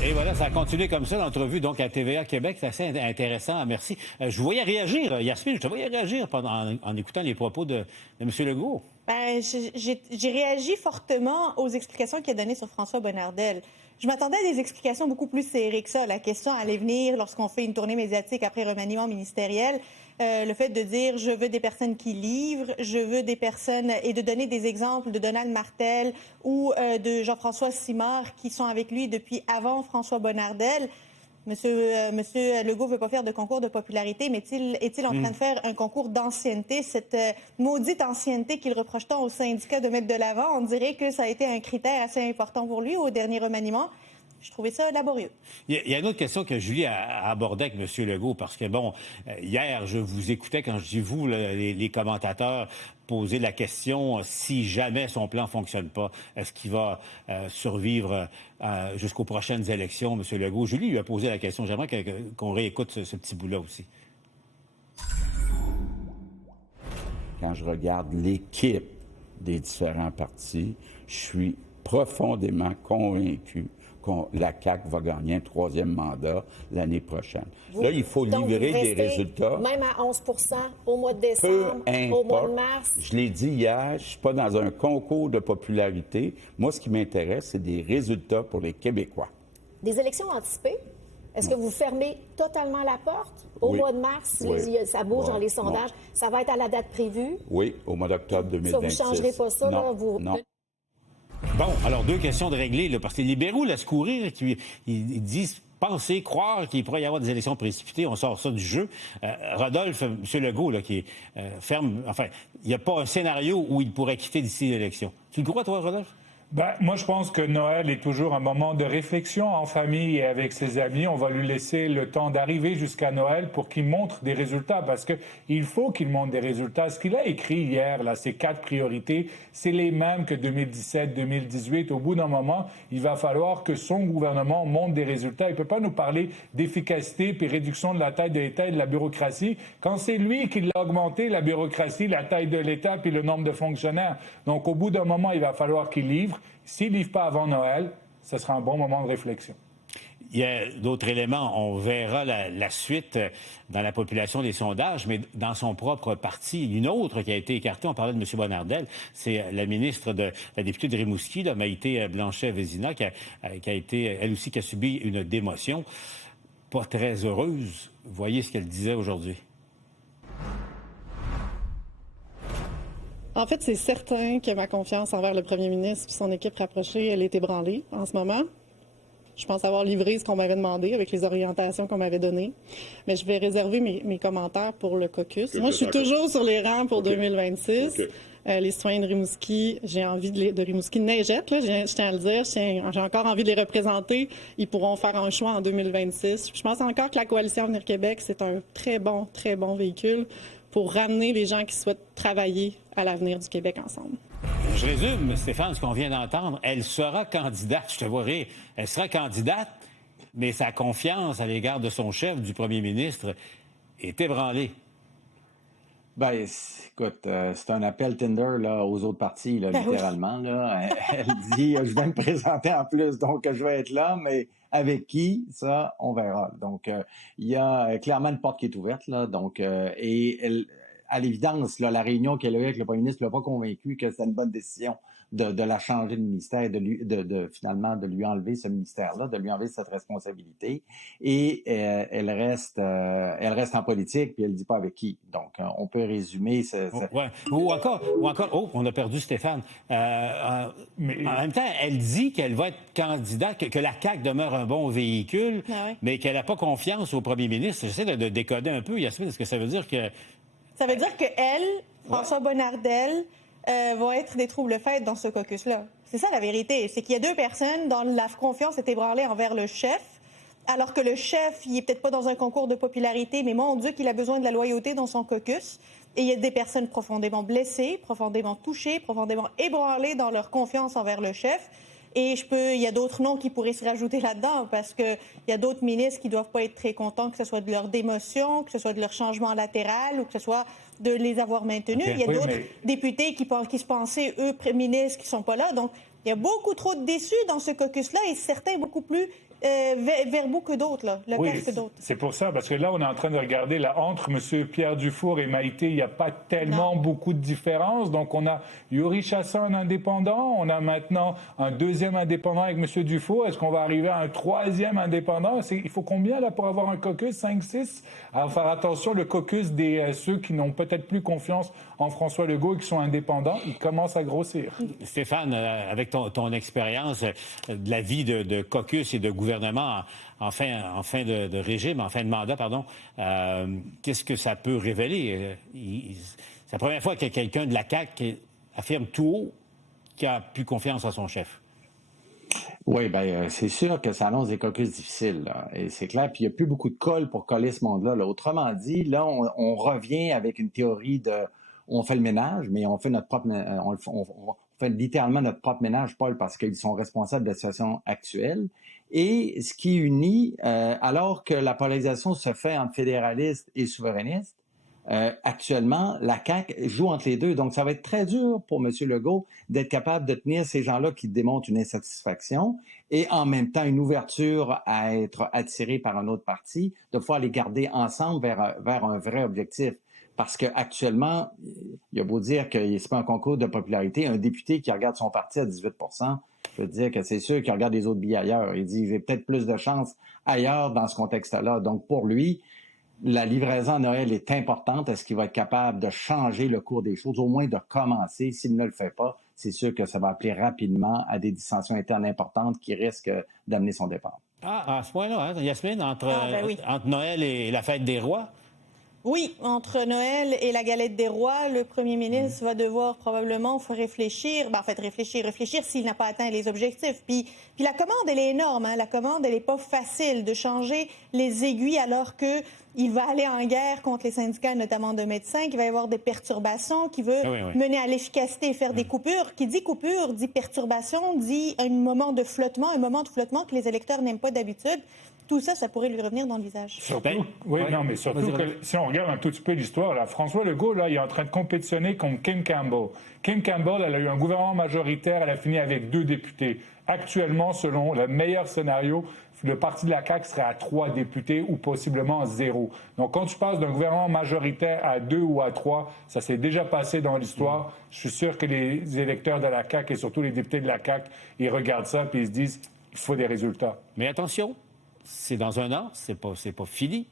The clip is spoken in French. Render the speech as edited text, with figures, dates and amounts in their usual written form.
Et voilà, ça a continué comme ça, l'entrevue donc à TVA Québec. C'est assez intéressant, merci. Je vous voyais réagir, Yasmine, je te voyais réagir en écoutant les propos de M. Legault. Ben, j'ai réagi fortement aux explications qu'il a données sur François Bonnardel. Je m'attendais à des explications beaucoup plus serrées que ça. La question allait venir lorsqu'on fait une tournée médiatique après remaniement ministériel. Le fait de dire « je veux des personnes qui livrent »,« je veux des personnes » et de donner des exemples de Donald Martel ou de Jean-François Simard qui sont avec lui depuis avant François Bonnardel. Monsieur Legault ne veut pas faire de concours de popularité, mais est-il en train de faire un concours d'ancienneté, cette maudite ancienneté qu'il reproche tant aux syndicats de mettre de l'avant? On dirait que ça a été un critère assez important pour lui au dernier remaniement. Je trouvais ça laborieux. Il y a une autre question que Julie a abordée avec M. Legault, parce que, bon, hier, je vous écoutais quand je dis vous, les commentateurs, poser la question si jamais son plan ne fonctionne pas, est-ce qu'il va survivre jusqu'aux prochaines élections, M. Legault? Julie lui a posé la question. J'aimerais qu'on réécoute ce petit bout-là aussi. Quand je regarde l'équipe des différents partis, je suis profondément convaincu que la CAQ va gagner un troisième mandat l'année prochaine. Là, il faut livrer des résultats. Même à 11 au mois de décembre, au mois de mars. Je l'ai dit hier, je ne suis pas dans un concours de popularité. Moi, ce qui m'intéresse, c'est des résultats pour les Québécois. Des élections anticipées? Est-ce que vous fermez totalement la porte au mois de mars? Ça bouge dans les sondages. Ça va être à la date prévue? Oui, au mois d'octobre 2026. Ça, vous ne changerez pas ça? Non, là, vous... non. Bon, alors deux questions de régler, là, parce que les libéraux laissent courir, ils disent penser, croire qu'il pourrait y avoir des élections précipitées, on sort ça du jeu. Rodolphe, M. Legault, là, qui est ferme, enfin, il n'y a pas un scénario où il pourrait quitter d'ici l'élection. Tu le crois, toi, Rodolphe? Ben, moi, je pense que Noël est toujours un moment de réflexion en famille et avec ses amis. On va lui laisser le temps d'arriver jusqu'à Noël pour qu'il montre des résultats, parce que il faut qu'il montre des résultats. Ce qu'il a écrit hier, là, ces 4 priorités, c'est les mêmes que 2017, 2018. Au bout d'un moment, il va falloir que son gouvernement montre des résultats. Il peut pas nous parler d'efficacité puis réduction de la taille de l'État et de la bureaucratie quand c'est lui qui l'a augmenté, la bureaucratie, la taille de l'État puis le nombre de fonctionnaires. Donc, au bout d'un moment, il va falloir qu'il livre. S'il ne livre pas avant Noël, ce sera un bon moment de réflexion. Il y a d'autres éléments. On verra la suite dans la population des sondages, mais dans son propre parti. Une autre qui a été écartée, on parlait de M. Bonnardel, c'est la ministre la députée de Rimouski, là, Maïté Blanchet-Vézina, qui a été, elle aussi, qui a subi une démotion. Pas très heureuse. Voyez ce qu'elle disait aujourd'hui. En fait, c'est certain que ma confiance envers le premier ministre et son équipe rapprochée, elle est ébranlée en ce moment. Je pense avoir livré ce qu'on m'avait demandé avec les orientations qu'on m'avait données. Mais je vais réserver mes commentaires pour le caucus. Moi, je suis toujours sur les rangs pour 2026. Les citoyens de Rimouski, j'ai envie de Rimouski neigette, là, je tiens à le dire. J'ai encore envie de les représenter. Ils pourront faire un choix en 2026. Je pense encore que la Coalition Avenir Québec, c'est un très bon véhicule pour ramener les gens qui souhaitent travailler à l'avenir du Québec ensemble. Je résume, Stéphane, ce qu'on vient d'entendre. Elle sera candidate, je te vois rire, elle sera candidate, mais sa confiance à l'égard de son chef, du premier ministre, est ébranlée. Ben, écoute, c'est un appel Tinder là, aux autres partis, là, littéralement. Là. Elle dit, je vais me présenter en plus, donc je vais être là, mais avec qui, ça, on verra. Donc, il y a clairement une porte qui est ouverte, là. Donc, et elle, à l'évidence, là, la réunion qu'elle a eue avec le premier ministre ne l'a pas convaincu que c'était une bonne décision de la changer de ministère, finalement de lui enlever ce ministère-là, de lui enlever cette responsabilité. Et elle reste en politique, puis elle ne dit pas avec qui. Donc, on peut résumer... Ou encore, on a perdu Stéphane. En même temps, elle dit qu'elle va être candidate, que la CAQ demeure un bon véhicule, mais qu'elle n'a pas confiance au premier ministre. J'essaie de décoder un peu, Yasmine. Est-ce que ça veut dire que... Ça veut dire qu'elle, François Bonnardel, vont être des troubles-fêtes dans ce caucus-là. C'est ça la vérité. C'est qu'il y a deux personnes dont la confiance est ébranlée envers le chef, alors que le chef, il est peut-être pas dans un concours de popularité, mais mon Dieu qu'il a besoin de la loyauté dans son caucus. Et il y a des personnes profondément blessées, profondément touchées, profondément ébranlées dans leur confiance envers le chef. Et il y a d'autres noms qui pourraient se rajouter là-dedans, parce qu'il y a d'autres ministres qui ne doivent pas être très contents, que ce soit de leur démotion, que ce soit de leur changement latéral ou que ce soit de les avoir maintenus. Il y a d'autres députés qui se pensaient, eux, ministres, qui ne sont pas là. Donc, il y a beaucoup trop de déçus dans ce caucus-là et certains beaucoup plus verbaux que d'autres, là, locales que d'autres. C'est pour ça, parce que là, on est en train de regarder, là, entre M. Pierre Dufour et Maïté, il n'y a pas tellement beaucoup de différence. Donc, on a Yuri Chassin, un indépendant. On a maintenant un deuxième indépendant avec M. Dufour. Est-ce qu'on va arriver à un troisième indépendant? Il faut combien, là, pour avoir un caucus? 5, 6? Alors, faire attention, le caucus des ceux qui n'ont peut-être plus confiance en François Legault et qui sont indépendants, il commence à grossir. Stéphane, avec ton expérience de la vie de caucus et de gouvernement en fin de régime, en fin de mandat, pardon, qu'est-ce que ça peut révéler? C'est la première fois que quelqu'un de la CAQ affirme tout haut qu'il a plus confiance en son chef. Oui, bien, c'est sûr que ça annonce des caucus difficiles, là. Et c'est clair. Puis il n'y a plus beaucoup de colle pour coller ce monde-là, là. Autrement dit, là, on revient avec une théorie de on fait le ménage, mais on fait notre propre on fait littéralement notre propre ménage, Paul, parce qu'ils sont responsables de la situation actuelle. Et ce qui unit, alors que la polarisation se fait entre fédéralistes et souverainistes, actuellement, la CAQ joue entre les deux. Donc, ça va être très dur pour M. Legault d'être capable de tenir ces gens-là qui démontrent une insatisfaction et en même temps une ouverture à être attirés par un autre parti, de pouvoir les garder ensemble vers un vrai objectif. Parce qu'actuellement, il a beau dire que c'est pas un concours de popularité, un député qui regarde son parti à 18 je veux dire que c'est sûr qu'il regarde les autres billets ailleurs. Il dit, j'ai peut-être plus de chance ailleurs dans ce contexte-là. Donc, pour lui, la livraison à Noël est importante. Est-ce qu'il va être capable de changer le cours des choses, au moins de commencer? S'il ne le fait pas, c'est sûr que ça va appeler rapidement à des dissensions internes importantes qui risquent d'amener son départ. Ah, à ce point-là, hein, Yasmine, entre Noël et la fête des rois? Oui, entre Noël et la galette des rois, le premier ministre va devoir probablement réfléchir s'il n'a pas atteint les objectifs. Puis la commande, elle est énorme. Hein? La commande, elle n'est pas facile de changer les aiguilles alors qu'il va aller en guerre contre les syndicats, notamment de médecins, qu'il va y avoir des perturbations, qu'il veut mener à l'efficacité et faire des coupures. Qui dit coupure, dit perturbation, dit un moment de flottement que les électeurs n'aiment pas d'habitude. Tout ça, ça pourrait lui revenir dans le visage. Surtout que si on regarde un tout petit peu l'histoire, là, François Legault, là, il est en train de compétitionner contre Kim Campbell. Kim Campbell, elle a eu un gouvernement majoritaire, elle a fini avec 2 députés. Actuellement, selon le meilleur scénario, le parti de la CAQ serait à 3 députés ou possiblement 0. Donc, quand tu passes d'un gouvernement majoritaire à 2 ou à 3, ça s'est déjà passé dans l'histoire. Je suis sûr que les électeurs de la CAQ et surtout les députés de la CAQ, ils regardent ça et ils se disent, il faut des résultats. Mais attention, c'est dans un an, c'est pas fini.